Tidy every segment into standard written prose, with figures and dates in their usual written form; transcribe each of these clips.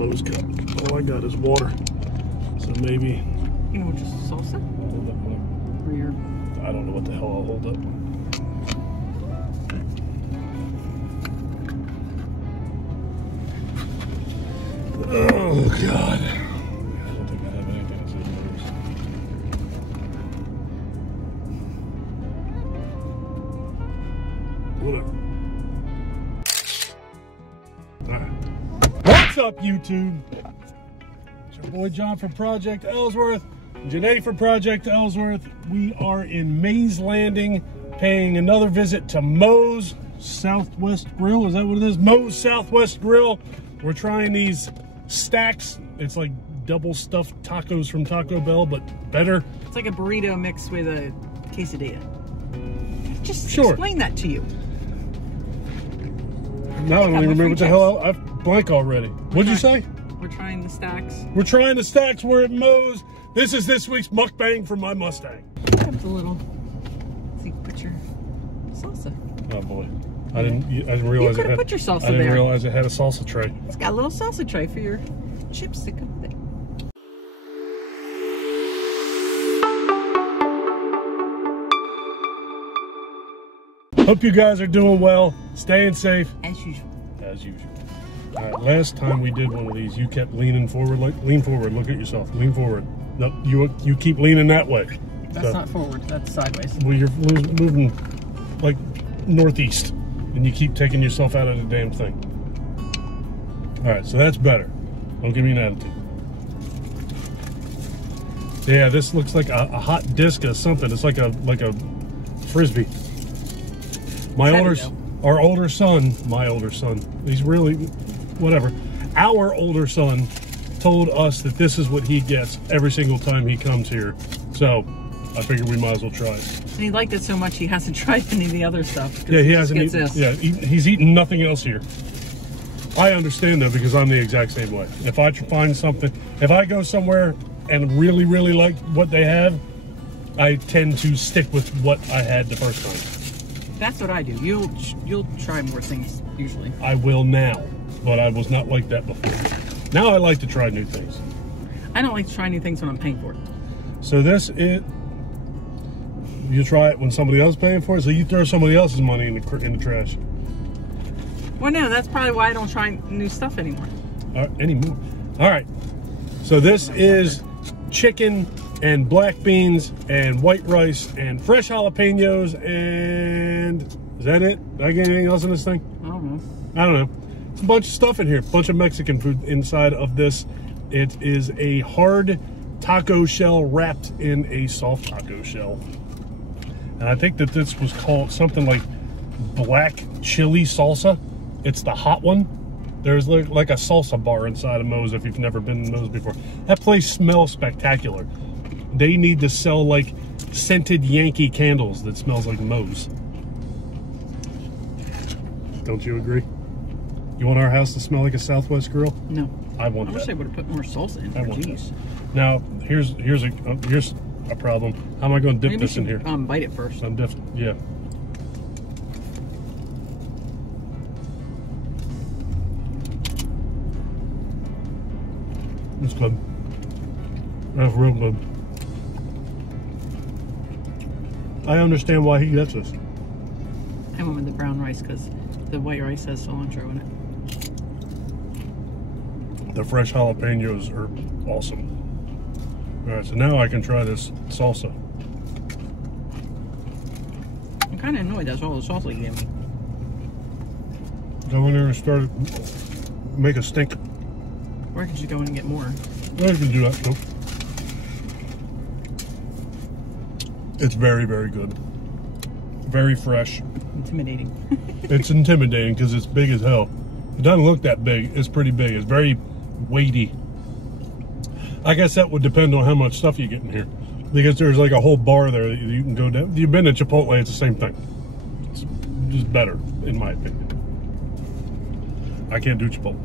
Moe's cup. All I got is water. So maybe... You know, just salsa? Hold up, Or your... I don't know what the hell I'll hold up. Oh, God. I don't think I have anything that says Moe's. Whatever. Alright. What's up, YouTube? It's your boy John from Project Ellsworth. Janae from Project Ellsworth. We are in Mays Landing, paying another visit to Moe's Southwest Grill. Is that what it is? Moe's Southwest Grill. We're trying these stacks. It's like double stuffed tacos from Taco Bell, but better. It's like a burrito mixed with a quesadilla. Just Sure. explain that to you. Now I don't even remember what the hell I've blank already. What'd you say? We're trying the stacks. We're trying the stacks. We're at Moe's. This is this week's mukbang from my Mustang. Have a little. So you can put your salsa. Oh boy, I didn't realize You could have put your salsa I didn't there. realize it had a salsa tray. It's got a little salsa tray for your chips to come there. Hope you guys are doing well, staying safe. As usual. As usual. Last time we did one of these, you kept leaning forward. Like, lean forward. Look at yourself. Lean forward. No, you keep leaning that way. That's not forward. That's sideways. Well, you're moving like northeast, and you keep taking yourself out of the damn thing. All right, so that's better. Don't give me an attitude. Yeah, this looks like a hot disc or something. It's like a frisbee. Our older son, he's really, whatever. Our older son told us that this is what he gets every single time he comes here. So I figured we might as well try it. And he liked it so much he hasn't tried any of the other stuff. Yeah, he hasn't eaten. Yeah, he's eaten nothing else here. I understand though, because I'm the exact same way. If I find something, if I go somewhere and really, really like what they have, I tend to stick with what I had the first time. That's what I do. You'll try more things usually. I will now, but I was not like that before. Now I like to try new things. I don't like to try new things when I'm paying for it. So you try it when somebody else is paying for it, so you throw somebody else's money in the trash. Well, no, that's probably why I don't try new stuff anymore. Anymore. All right. So this is chicken and black beans and white rice and fresh jalapenos and is that it? Did I get anything else in this thing? I don't know. I don't know. It's a bunch of stuff in here. A bunch of Mexican food inside of this. It is a hard taco shell wrapped in a soft taco shell. And I think that this was called something like black chili salsa. It's the hot one. There's like a salsa bar inside of Moe's if you've never been to Moe's before. That place smells spectacular. They need to sell like scented Yankee candles that smells like Moe's. Don't you agree? You want our house to smell like a Southwest grill? No. I want that. I wish I would have put more salsa in. I want that. Now, here's a problem. How am I going to dip this in here? Bite it first. Yeah. It's good. That's real good. I understand why he gets this. I went with the brown rice because the white rice has cilantro in it. The fresh jalapenos are awesome. All right, so now I can try this salsa. I'm kind of annoyed that's all the salsa you gave me. Go in there and start make a stink. Or could you go in and get more? Well, you can do that too. It's very, very good. Very fresh. Intimidating. It's intimidating because it's big as hell. It doesn't look that big. It's pretty big. It's very weighty. I guess that would depend on how much stuff you get in here. Because there's like a whole bar there that you can go down. You've been to Chipotle, it's the same thing. It's just better, in my opinion. I can't do Chipotle.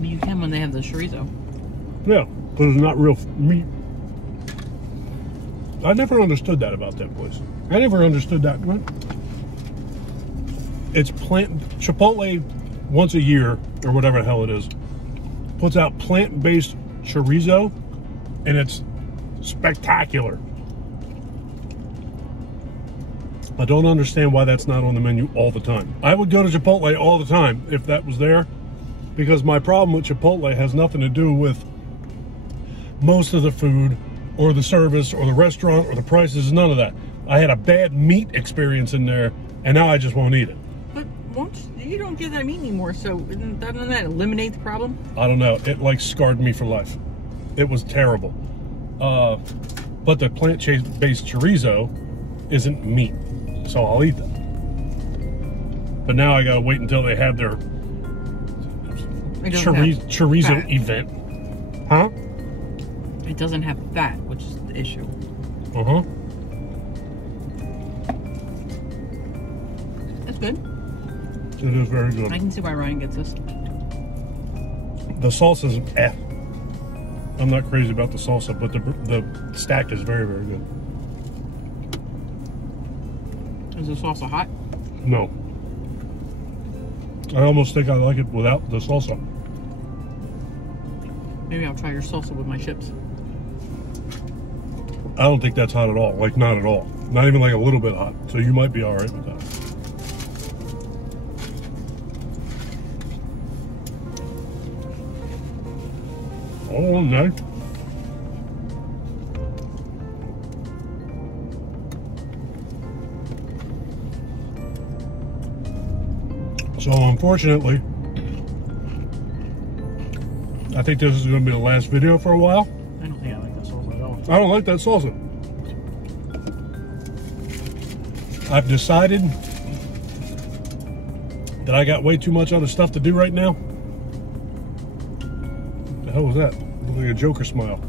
You can when they have the chorizo. Yeah, but it's not real meat. I never understood that about that place. I never understood that. It's plant. Chipotle, once a year, or whatever the hell it is, puts out plant-based chorizo, and it's spectacular. I don't understand why that's not on the menu all the time. I would go to Chipotle all the time if that was there, because my problem with Chipotle has nothing to do with most of the food or the service or the restaurant or the prices, none of that. I had a bad meat experience in there, and now I just won't eat it. But you don't get that meat anymore, so doesn't that eliminate the problem? I don't know. It like scarred me for life. It was terrible. But the plant-based chorizo isn't meat, so I'll eat them. But now I gotta wait until they have their chorizo event. Huh? It doesn't have fat, which is the issue. Uh-huh. That's good. It is very good. I can see why Ryan gets this. The salsa's I'm not crazy about the salsa, but the stack is very, very good. Is the salsa hot? No. I almost think I like it without the salsa. Maybe I'll try your salsa with my chips. I don't think that's hot at all. Like, not at all. Not even like a little bit hot. So you might be all right with that. Oh, nice. So, unfortunately, I think this is going to be the last video for a while. I don't think I like that salsa at all. I don't like that salsa. I've decided that I got way too much other stuff to do right now. What the hell was that? Looked like a Joker smile.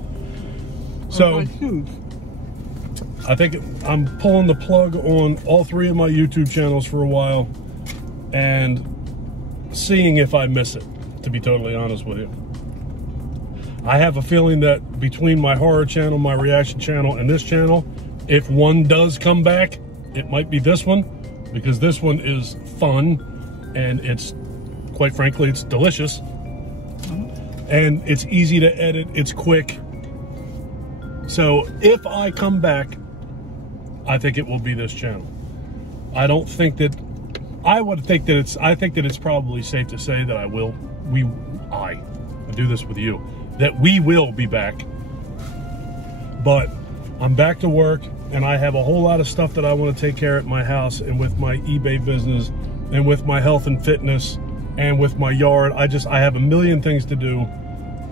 So, I think I'm pulling the plug on all 3 of my YouTube channels for a while and seeing if I miss it, to be totally honest with you. I have a feeling that between my horror channel, my reaction channel, and this channel, if one does come back, it might be this one, because this one is fun, and it's, quite frankly, it's delicious. And it's easy to edit, it's quick. So if I come back, I think it will be this channel. I don't think that, I think that it's probably safe to say that I do this with you, that we will be back. But I'm back to work, and I have a whole lot of stuff that I want to take care of at my house and with my eBay business and with my health and fitness and with my yard. I have a million things to do,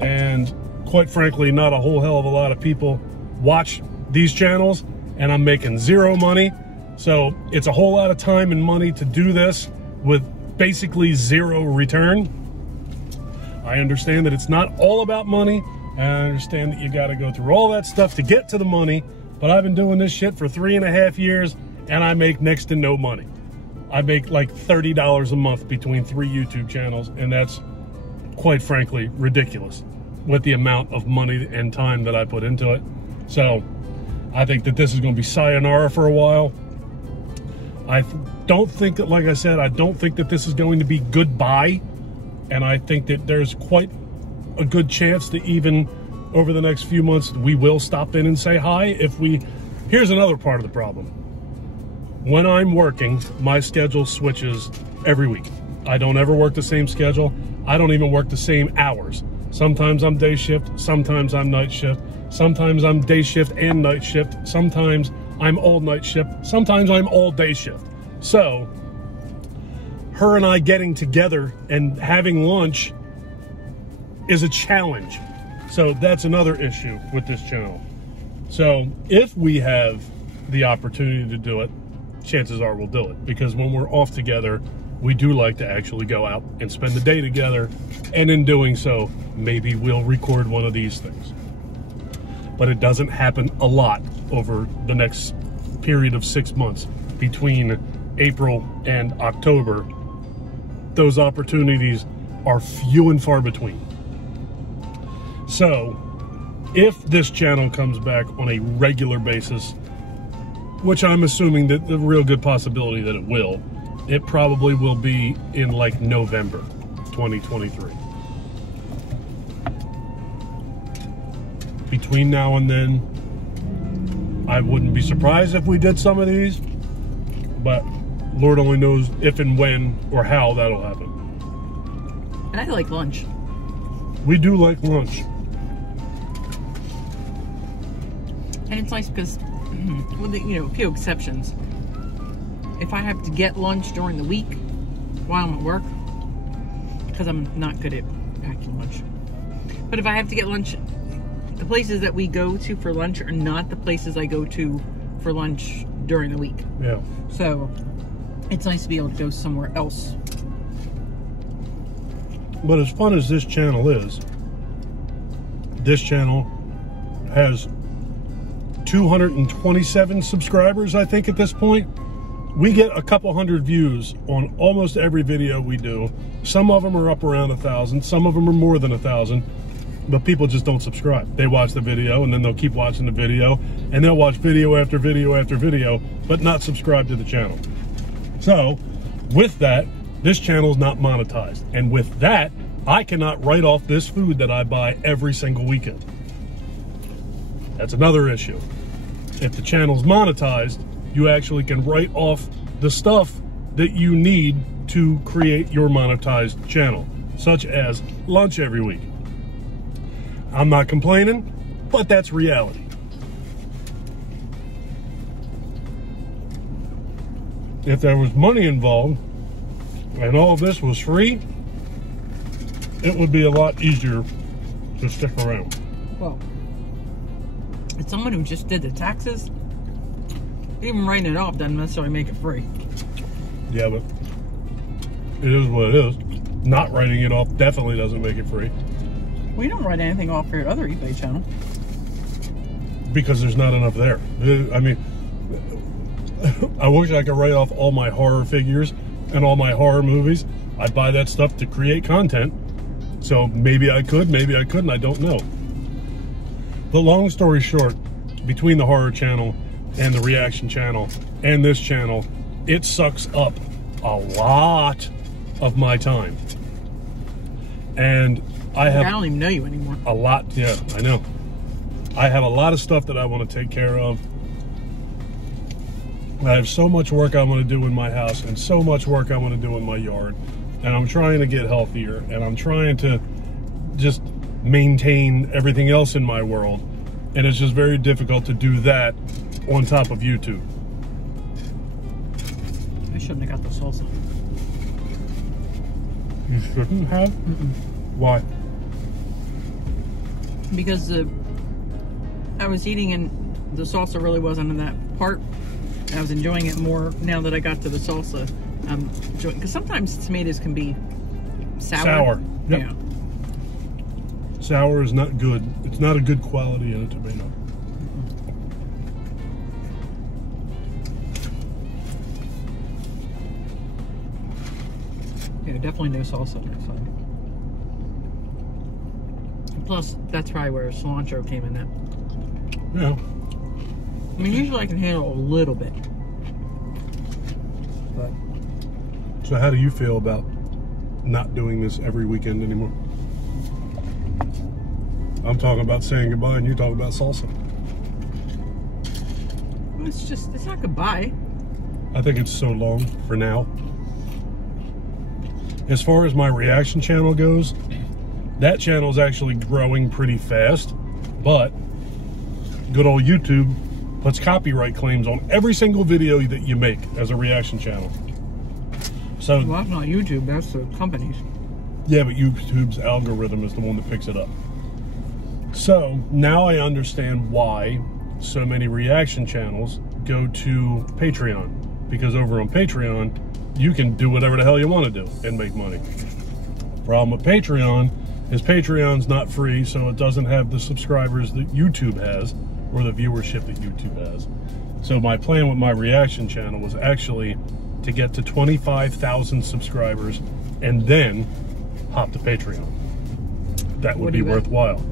and quite frankly, not a whole hell of a lot of people watch these channels, and I'm making 0 money. So it's a whole lot of time and money to do this with basically 0 return. I understand that it's not all about money, and I understand that you got to go through all that stuff to get to the money, but I've been doing this shit for 3.5 years, and I make next to no money. I make like $30 a month between 3 YouTube channels, and that's quite frankly ridiculous with the amount of money and time that I put into it. So I think that this is going to be sayonara for a while. I don't think that, like I said, I don't think that this is going to be goodbye. And I think that there's quite a good chance that even over the next few months, we will stop in and say hi. Here's another part of the problem. When I'm working, my schedule switches every week. I don't ever work the same schedule. I don't even work the same hours. Sometimes I'm day shift, sometimes I'm night shift, sometimes I'm day shift and night shift, sometimes I'm all night shift, sometimes I'm all day shift. So, her and I getting together and having lunch is a challenge. So that's another issue with this channel. So if we have the opportunity to do it, chances are we'll do it. Because when we're off together, we do like to actually go out and spend the day together. And in doing so, maybe we'll record one of these things. But it doesn't happen a lot over the next period of 6 months. Between April and October, those opportunities are few and far between. So, if this channel comes back on a regular basis, which I'm assuming that the real good possibility that it will, it probably will be in like November 2023. Between now and then, I wouldn't be surprised if we did some of these, but Lord only knows if and when or how that'll happen. And I like lunch. We do like lunch. And it's nice because, with the, you know, a few exceptions, if I have to get lunch during the week while I'm at work, because I'm not good at packing lunch, but if I have to get lunch, the places that we go to for lunch are not the places I go to for lunch during the week. Yeah. So it's nice to be able to go somewhere else. But as fun as this channel is, this channel has 227 subscribers, I think, at this point. We get a couple hundred views on almost every video we do. Some of them are up around 1,000, some of them are more than 1,000, but people just don't subscribe. They watch the video and then they'll keep watching the video, and they'll watch video after video after video, but not subscribe to the channel. So with that, this channel is not monetized. And with that, I cannot write off this food that I buy every single weekend. That's another issue. If the channel's monetized, you actually can write off the stuff that you need to create your monetized channel, such as lunch every week. I'm not complaining, but that's reality. If there was money involved and all of this was free, it would be a lot easier to stick around. Well, as someone who just did the taxes, even writing it off doesn't necessarily make it free. Yeah, but it is what it is. Not writing it off definitely doesn't make it free. We don't write anything off for your other eBay channel. Because there's not enough there. I mean, I wish I could write off all my horror figures and all my horror movies. I buy that stuff to create content. So maybe I could, maybe I couldn't, I don't know. The long story short, between the horror channel and the reaction channel and this channel, it sucks up a lot of my time. And I don't even know you anymore. A lot, yeah, I know. I have a lot of stuff that I want to take care of. I have so much work I want to do in my house and so much work I want to do in my yard. And I'm trying to get healthier, and I'm trying to just maintain everything else in my world. And it's just very difficult to do that on top of YouTube. I shouldn't have got the salsa. You shouldn't have? Why? Because I was eating and the salsa really wasn't in that part. I was enjoying it more now that I got to the salsa. Because sometimes tomatoes can be sour. Yep. Yeah. Sour is not good. It's not a good quality in a tomato. Yeah, definitely no salsa next time. Plus, that's probably where cilantro came in at. Yeah. I mean, usually I can handle a little bit. But So how do you feel about not doing this every weekend anymore? I'm talking about saying goodbye and you talk about salsa. well, it's not goodbye. I think it's so long for now. As far as my reaction channel goes, that channel is actually growing pretty fast, but good old YouTube puts copyright claims on every single video that you make as a reaction channel. So, Well, that's not YouTube, that's the companies. yeah, but YouTube's algorithm is the one that picks it up. So now I understand why so many reaction channels go to Patreon, because over on Patreon, you can do whatever the hell you want to do and make money. Problem with Patreon is Patreon's not free, so it doesn't have the subscribers that YouTube has or the viewership that YouTube has. So my plan with my reaction channel was actually to get to 25,000 subscribers and then hop to Patreon. That would be worthwhile.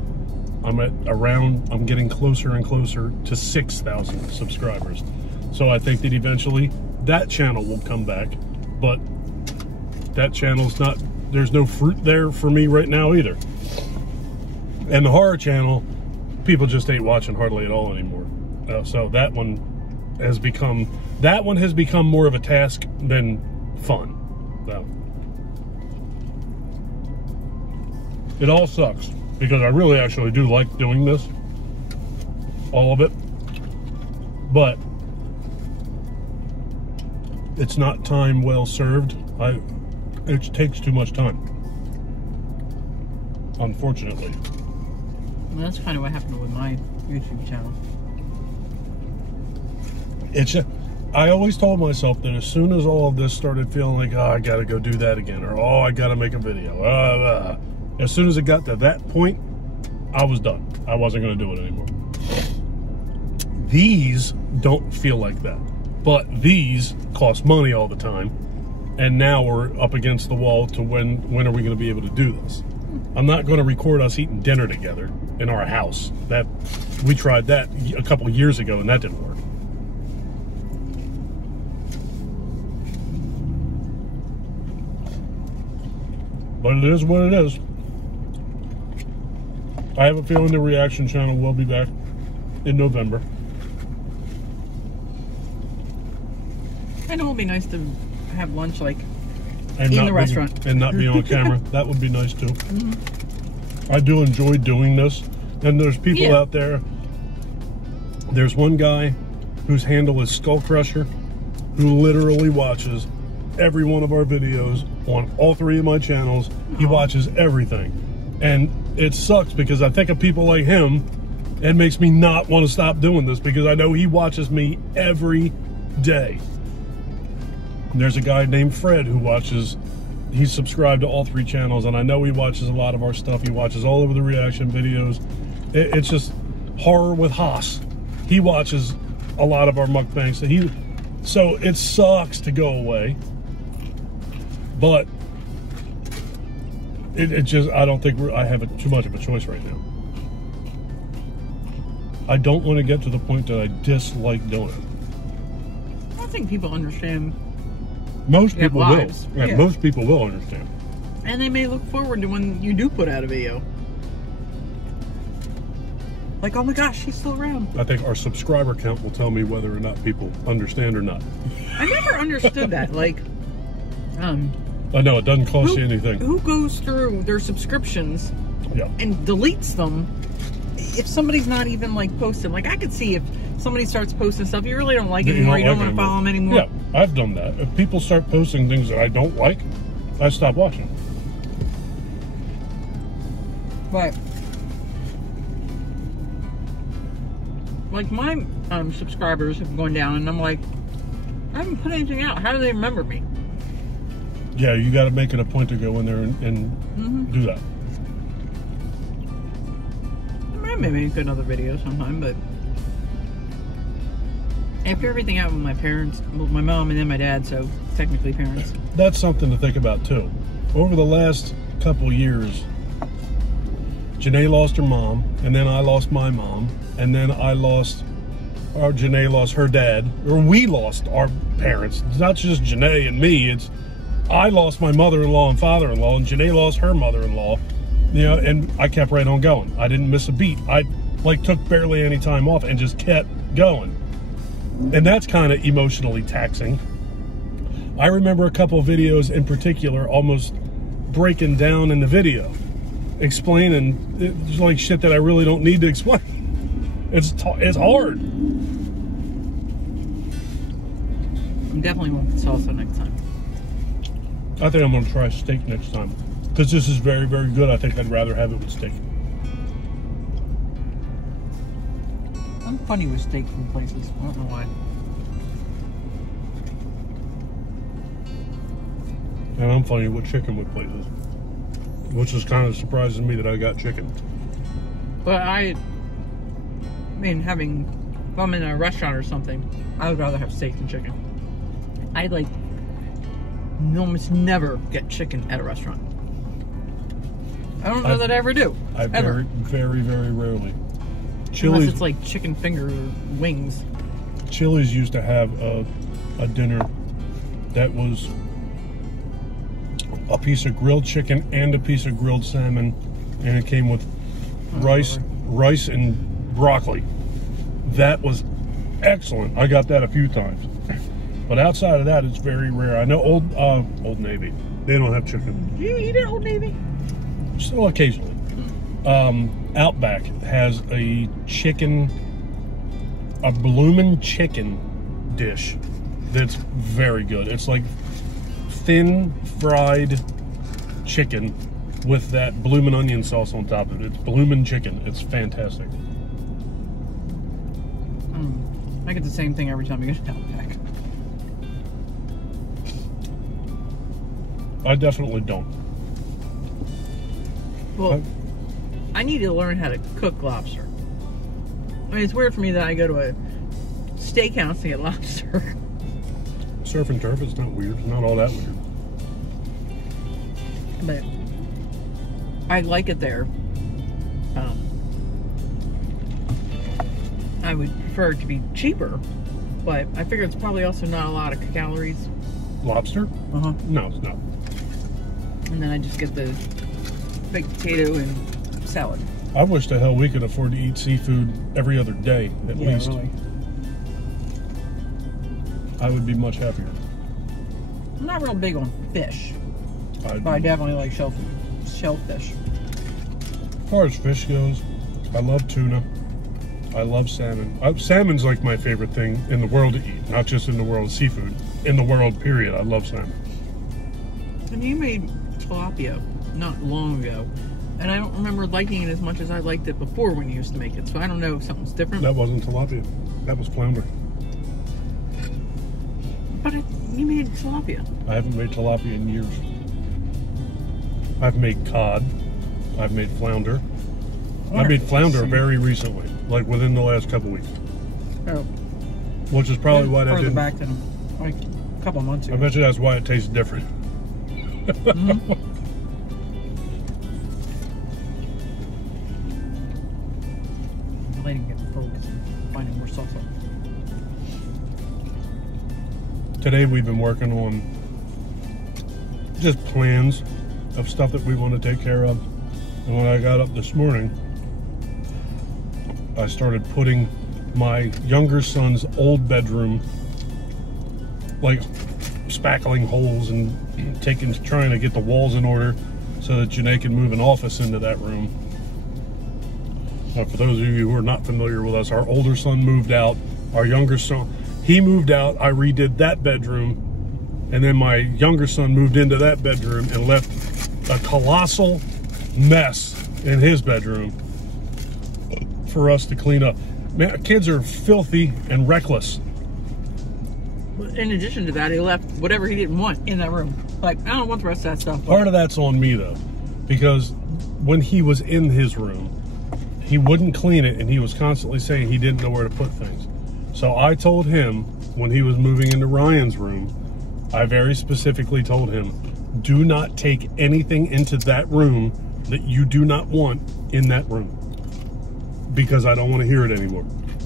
I'm getting closer and closer to 6,000 subscribers. So I think that eventually that channel will come back. but that channel's not, there's no fruit there for me right now either. And the horror channel, people just ain't watching hardly at all anymore. So that one has become more of a task than fun. So it all sucks because I really actually do like doing this, all of it, but it's not time well served. It takes too much time, unfortunately. Well, that's kind of what happened with my YouTube channel. I always told myself that as soon as all of this started feeling like, oh, I gotta go do that again, or oh, I gotta make a video, as soon as it got to that point, I was done. I wasn't gonna do it anymore. These don't feel like that, but these cost money all the time, and now we're up against the wall to when are we gonna be able to do this? I'm not gonna record us eating dinner together in our house. We tried that a couple of years ago and that didn't work. But it is what it is. I have a feeling the reaction channel will be back in November. And it will be nice to have lunch like in the restaurant. And not be on camera. That would be nice too. Mm-hmm. I do enjoy doing this. And there's people out there. There's one guy whose handle is Skull Crusher, who literally watches every one of our videos on all 3 of my channels. He watches everything. And it sucks because I think of people like him. It makes me not want to stop doing this because I know he watches me every day. And there's a guy named Fred who watches, he's subscribed to all 3 channels, and I know he watches a lot of our stuff. He watches all over the reaction videos. It's just horror with Haas. He watches a lot of our mukbangs. So it sucks to go away. But it just, I don't think I have too much of a choice right now. I don't want to get to the point that I dislike doing it. I think people understand. Most people will. Yeah. Most people will understand. And they may look forward to when you do put out a video. Like, oh my gosh, she's still around. I think our subscriber count will tell me whether or not people understand or not. I never understood that. Like, I know it doesn't cost you anything. Who goes through their subscriptions and deletes them if somebody's not even like posting? Like, I could see if somebody starts posting stuff you really don't like anymore, you don't want to follow them anymore. Yeah, I've done that. If people start posting things that I don't like, I stop watching. But like my subscribers have gone down, and I'm like, I haven't put anything out. How do they remember me? Yeah, you got to make it a point to go in there and do that. I may make another video sometime, but after everything out with my parents, with my mom and then my dad, so technically parents. That's something to think about too. Over the last couple years, Janae lost her mom, and then I lost my mom, and then Janae lost her dad, or we lost our parents. It's not just Janae and me, I lost my mother-in-law and father-in-law, and Janae lost her mother-in-law, and I kept right on going. I didn't miss a beat. I took barely any time off and just kept going. And that's kind of emotionally taxing. I remember a couple of videos in particular almost breaking down in the video, explaining it's like shit that I really don't need to explain. It's hard. I'm definitely won't get salsa next time. I think I'm going to try steak next time. Because this is very, very good. I think I'd rather have it with steak. I'm funny with steak from places. I don't know why. And I'm funny with chicken with places. Which is kind of surprising me that I got chicken. But if I'm in a restaurant or something, I would rather have steak than chicken. I almost never get chicken at a restaurant. I don't know that I ever do. Very, very, very rarely. Unless it's like chicken finger wings. Chili's used to have a dinner that was a piece of grilled chicken and a piece of grilled salmon, and it came with rice and broccoli. That was excellent. I got that a few times. But outside of that, it's very rare. I know Old Navy, they don't have chicken. Do you eat at Old Navy? Still occasionally. Outback has a bloomin' chicken dish that's very good. It's like thin fried chicken with that bloomin' onion sauce on top of it. It's bloomin' chicken. It's fantastic. I get the same thing every time I get to Outback. I definitely don't. Well, I need to learn how to cook lobster. I mean, it's weird for me that I go to a steakhouse to get lobster. Surf and turf, it's not weird. It's not all that weird. But I like it there. I would prefer it to be cheaper, but I figure it's probably also not a lot of calories. Lobster? Uh-huh. No, it's not. And then I just get the baked potato and salad. I wish the hell we could afford to eat seafood every other day, at least. Really. I would be much happier. I'm not real big on fish, but I definitely like shellfish. As far as fish goes, I love tuna. I love salmon. Salmon's like my favorite thing in the world to eat, not just in the world of seafood. In the world, period. I love salmon. And you made tilapia not long ago, and I don't remember liking it as much as I liked it before when you used to make it, so I don't know if something's different. That wasn't tilapia. That was flounder. But you made tilapia. I haven't made tilapia in years. I've made cod. I've made flounder. I made flounder very recently, like within the last couple weeks. Oh. Which is probably why that further didn't... back than like a couple months ago. I bet you that's why it tastes different. Mm-hmm. I'm letting it focus and finding more salsa. Today we've been working on just plans of stuff that we want to take care of. And when I got up this morning, I started putting my younger son's old bedroom, like spackling holes and trying to get the walls in order so that Janae can move an office into that room. Now, for those of you who are not familiar with us, our older son moved out. Our younger son, he moved out. I redid that bedroom. And then my younger son moved into that bedroom and left a colossal mess in his bedroom for us to clean up. Man, kids are filthy and reckless. In addition to that, he left whatever he didn't want in that room. Like, I don't want the rest of that stuff. Part of that's on me, though, because when he was in his room, he wouldn't clean it, and he was constantly saying he didn't know where to put things. So I told him, when he was moving into Ryan's room, I very specifically told him, do not take anything into that room that you do not want in that room, because I don't want to hear it anymore.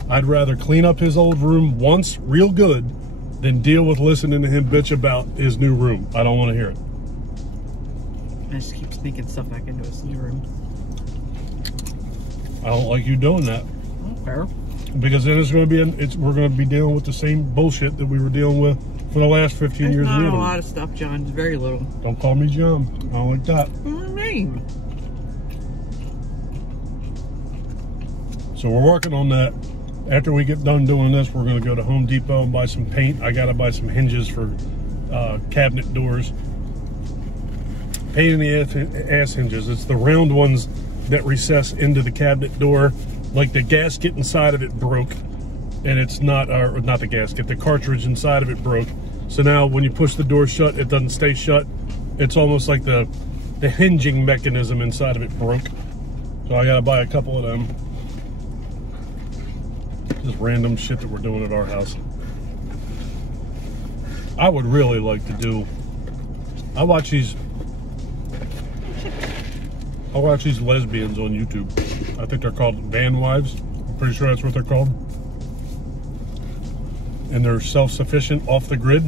I'd rather clean up his old room once real good than deal with listening to him bitch about his new room. I don't want to hear it. I just keep sneaking stuff back into his new room. I don't like you doing that. Fair. Because then it's going to be we're going to be dealing with the same bullshit that we were dealing with for the last 15 years. There's not a lot of stuff, John. It's very little. Don't call me John. I don't like that. What do you mean? So we're working on that. After we get done doing this, we're going to go to Home Depot and buy some paint. I got to buy some hinges for cabinet doors. Pain in the ass hinges. It's the round ones that recess into the cabinet door. Like the gasket inside of it broke, and it's not the gasket, the cartridge inside of it broke. So now when you push the door shut, it doesn't stay shut. It's almost like the hinging mechanism inside of it broke. So I gotta buy a couple of them. Just random shit that we're doing at our house. I would really like to do, I watch these lesbians on YouTube. I think they're called van wives. I'm pretty sure that's what they're called. And they're self-sufficient, off the grid.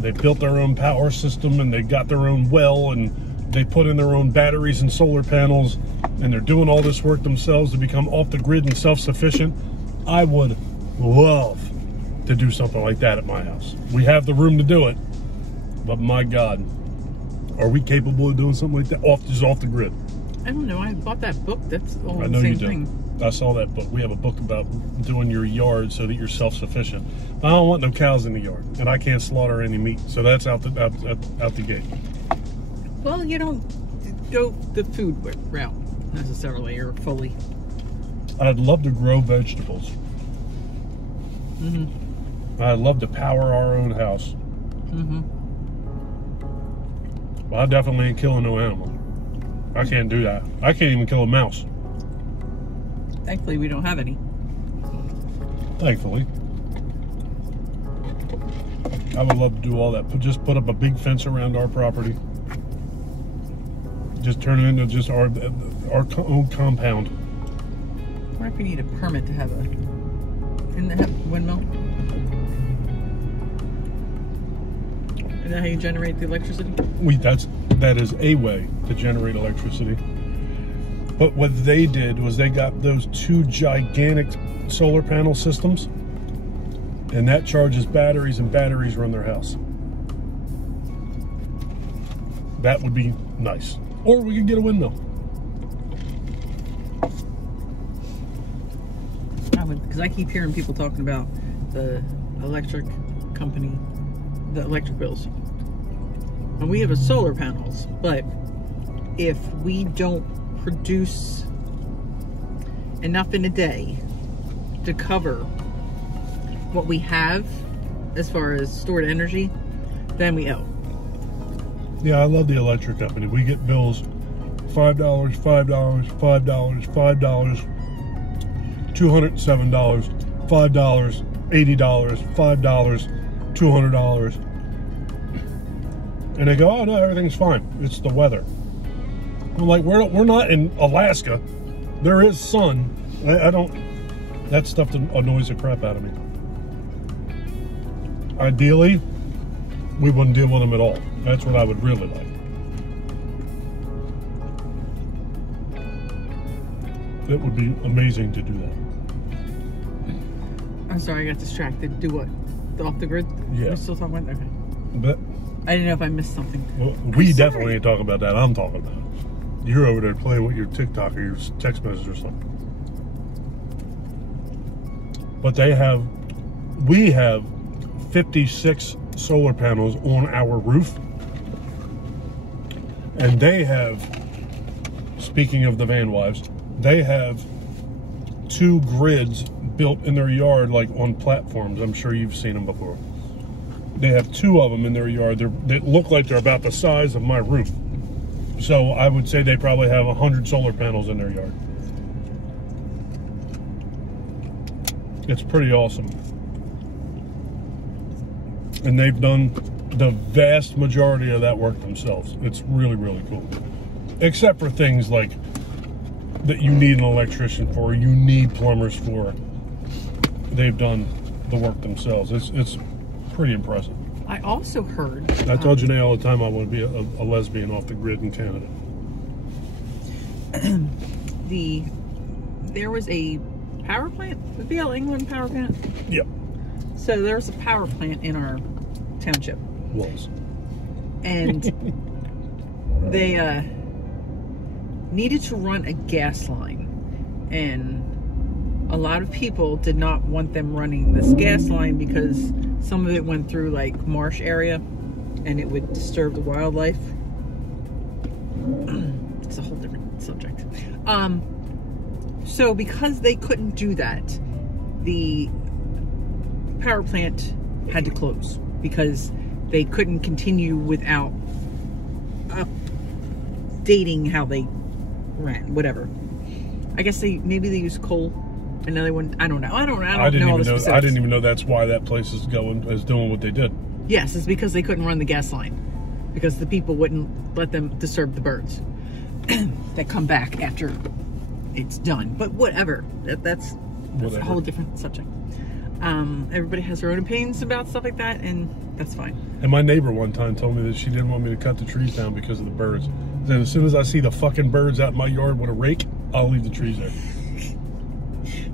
They built their own power system, and they got their own well, and they put in their own batteries and solar panels, and they're doing all this work themselves to become off the grid and self-sufficient. I would love to do something like that at my house. We have the room to do it, but my God, are we capable of doing something like that just off the grid? I don't know. I bought that book. That's all I the know same you thing. do. I saw that book. We have a book about doing your yard so that you're self-sufficient. I don't want no cows in the yard, and I can't slaughter any meat, so that's out the gate. Well, you don't go the food route necessarily, or fully. I'd love to grow vegetables. Mm-hmm. I'd love to power our own house. Mm-hmm. Well, I definitely ain't killing no animal. I can't do that. I can't even kill a mouse. Thankfully, we don't have any. Thankfully. I would love to do all that. Just put up a big fence around our property. Just turn it into just our own compound. What if we need a permit to have a... Didn't it have a windmill? Is that how you generate the electricity? That is a way to generate electricity. But what they did was they got those 2 gigantic solar panel systems, and that charges batteries, and batteries run their house. That would be nice. Or we could get a windmill. Because I keep hearing people talking about the electric company, the electric bills. And we have solar panels, but if we don't produce enough in a day to cover what we have as far as stored energy, then we owe. Yeah, I love the electric company. We get bills $5, $5, $5, $5, $207, $5, $80, $5, $200. And they go, oh no, everything's fine. It's the weather. I'm like, we're not in Alaska. There is sun. I don't, that stuff annoys the crap out of me. Ideally, we wouldn't deal with them at all. That's what I would really like. It would be amazing to do that. I'm sorry, I got distracted. Do what? The off the grid? Yeah. We're still talking about that? Okay. But I didn't know if I missed something. well, we definitely ain't talking about that. I'm talking about it. You're over there playing with your TikTok or your text message or something. But we have 56 solar panels on our roof. And they have, speaking of the van wives, they have 2 grids built in their yard, like on platforms. I'm sure you've seen them before. They have 2 of them in their yard. They look like they're about the size of my roof. So I would say they probably have 100 solar panels in their yard. It's pretty awesome. And they've done the vast majority of that work themselves. It's really, really cool. Except for things like that you need an electrician for, you need plumbers for. They've done the work themselves. It's pretty impressive. I also heard... I told Janae all the time I want to be a lesbian off the grid in Canada. There was a power plant, the BL England power plant. Yep. So there was a power plant in our township. Was. And they needed to run a gas line. And a lot of people did not want them running this gas line because some of it went through like marsh area and it would disturb the wildlife. It's a whole different subject. So because they couldn't do that, the power plant had to close because they couldn't continue without updating how they ran, whatever. I guess maybe they use coal. And now they wouldn't. I don't know. I don't know all the specifics. I didn't even know that's why that place is doing what they did. Yes, it's because they couldn't run the gas line because the people wouldn't let them disturb the birds that come back after it's done. But whatever. That's a whole different subject. Everybody has their own opinions about stuff like that, and That's fine. And my neighbor one time told me that she didn't want me to cut the trees down because of the birds. Then as soon as I see the fucking birds out in my yard with a rake, I'll leave the trees there.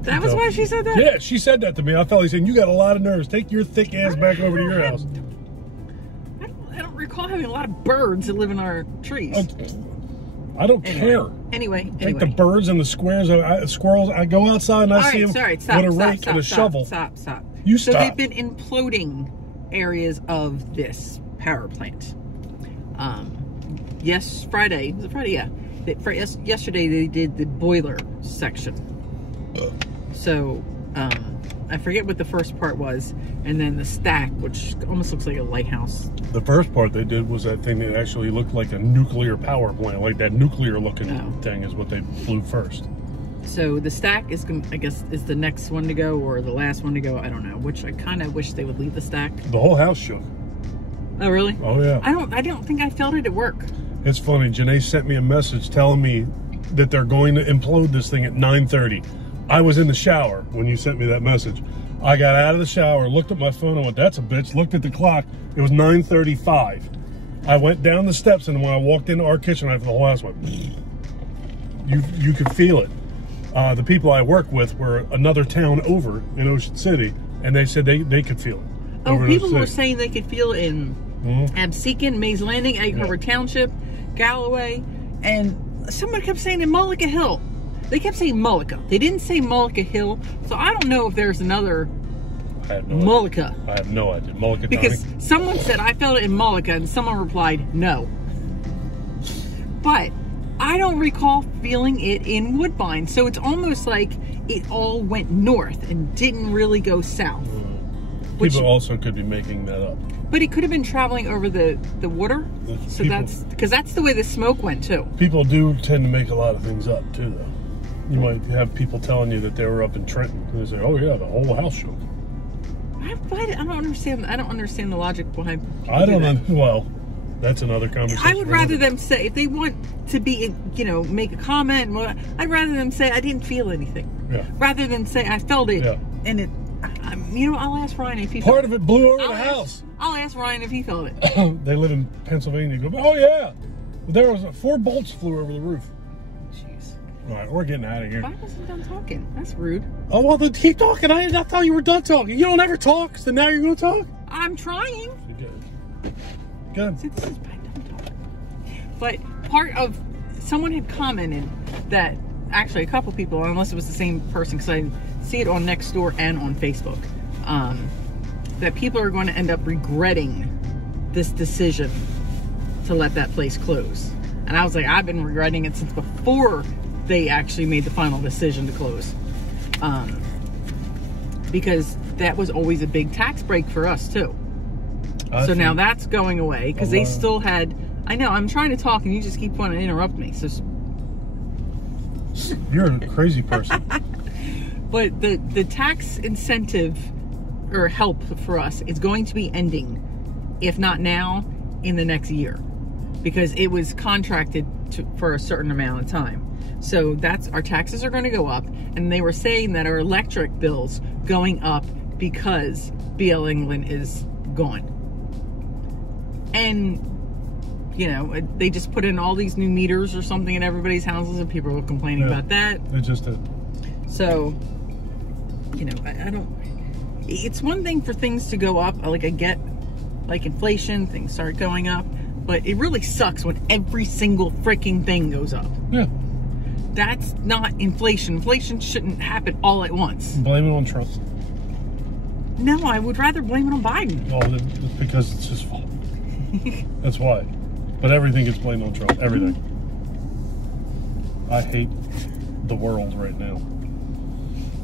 That was why she said that? Yeah, she said that to me. I felt like saying, you got a lot of nerves. Take your thick ass back over to your house. I don't recall having a lot of birds that live in our trees. I don't care. Anyway. Take the birds and the squirrels. I go outside and I see them with a rake and a shovel. Stop. You stop. So they've been imploding areas of this power plant. Friday. Was it Friday? Yeah. Yesterday they did the boiler section. So, I forget what the first part was, and then the stack, which almost looks like a lighthouse. The first part they did was that thing that actually looked like a nuclear power plant, like that nuclear looking thing is what they blew first. So the stack is, I guess, is the next one to go, or the last one to go, I don't know, which I kind of wish they would leave the stack. The whole house shook. Oh, really? Oh, yeah. I don't think I felt it at work. It's funny, Janae sent me a message telling me that they're going to implode this thing at 9:30. I was in the shower when you sent me that message. I got out of the shower, looked at my phone, and went, that's a bitch. Looked at the clock. It was 9:35. I went down the steps, and when I walked into our kitchen, the whole house went, you could feel it. The people I work with were another town over in Ocean City, and they said they could feel it. Oh, people were saying they could feel it in Absecon, Mays Landing, Egg Harbor Township, Galloway, and someone kept saying in Mullica Hill. They kept saying Mullica. They didn't say Mullica Hill, so I don't know if there's another Mullica. I have no idea. Mullica, because someone said I felt it in Mullica, and someone replied no. But I don't recall feeling it in Woodbine, so it's almost like it all went north and didn't really go south. People also could be making that up. But it could have been traveling over the water, so that's because that's the way the smoke went too. People do tend to make a lot of things up too, though. You might have people telling you that they were up in Trenton, and they say, "Oh yeah, the whole house shook." I don't understand. I don't understand the logic behind. I don't know. Well, that's another conversation. I would rather them say, if they want to be, make a comment. I'd rather them say I didn't feel anything. Yeah. Rather than say I felt it, and it. I'll ask Ryan if he felt it. Part of it blew over the house. I'll ask Ryan if he felt it. They live in Pennsylvania. Go, oh yeah, there was 4 bolts flew over the roof. Jeez. All right, we're getting out of here. Why wasn't done talking? That's rude. Oh well, then keep talking. I thought you were done talking. You don't ever talk, so now you're going to talk. I'm trying. Good. See, this is bad. Don't talk. But part of someone had commented that actually a couple people, unless it was the same person, because I see it on Nextdoor and on Facebook, that people are going to end up regretting this decision to let that place close. And I was like, I've been regretting it since before they actually made the final decision to close. Because that was always a big tax break for us too. So now that's going away because they still had, I know, I'm trying to talk and you just keep wanting to interrupt me. So you're a crazy person. But the tax incentive or help for us is going to be ending, if not now, in the next year, because it was contracted for a certain amount of time. So that's, our taxes are going to go up, and they were saying that our electric bills going up because BL England is gone. And they just put in all these new meters or something in everybody's houses, and people were complaining about that. They just did. So, I don't. It's one thing for things to go up. Like I get, like inflation, things start going up, but it really sucks when every single freaking thing goes up. Yeah. That's not inflation. Inflation shouldn't happen all at once. Blame it on Trump. No, I would rather blame it on Biden. Well, it's because it's his fault. That's why. But everything gets blamed on Trump. Everything. I hate the world right now.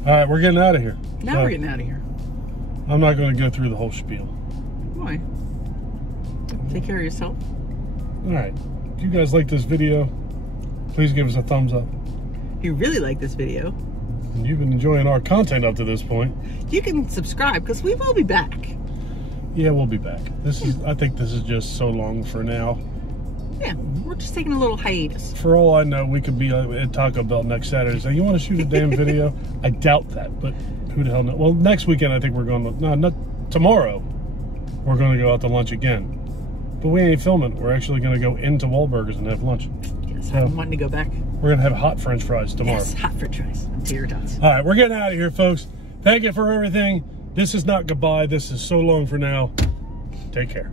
All right, we're getting out of here. Now we're getting out of here. I'm not going to go through the whole spiel. Why? Take care of yourself. All right. If you guys like this video, please give us a thumbs up. If you really like this video, and you've been enjoying our content up to this point, you can subscribe because we will be back. Yeah, we'll be back. I think this is just so long for now. Yeah, we're just taking a little hiatus. For all I know, we could be at Taco Bell next Saturday. So you want to shoot a damn video? I doubt that, but who the hell knows? Well, next weekend I think we're going to, no, not tomorrow. we're going to go out to lunch again. But we ain't filming. We're actually going to go into Wahlburgers and have lunch. Yes, So, I'm wanting to go back. we're going to have hot French fries tomorrow. Yes, hot French fries and tater tots. All right, we're getting out of here, folks. Thank you for everything. This is not goodbye. This is so long for now. Take care.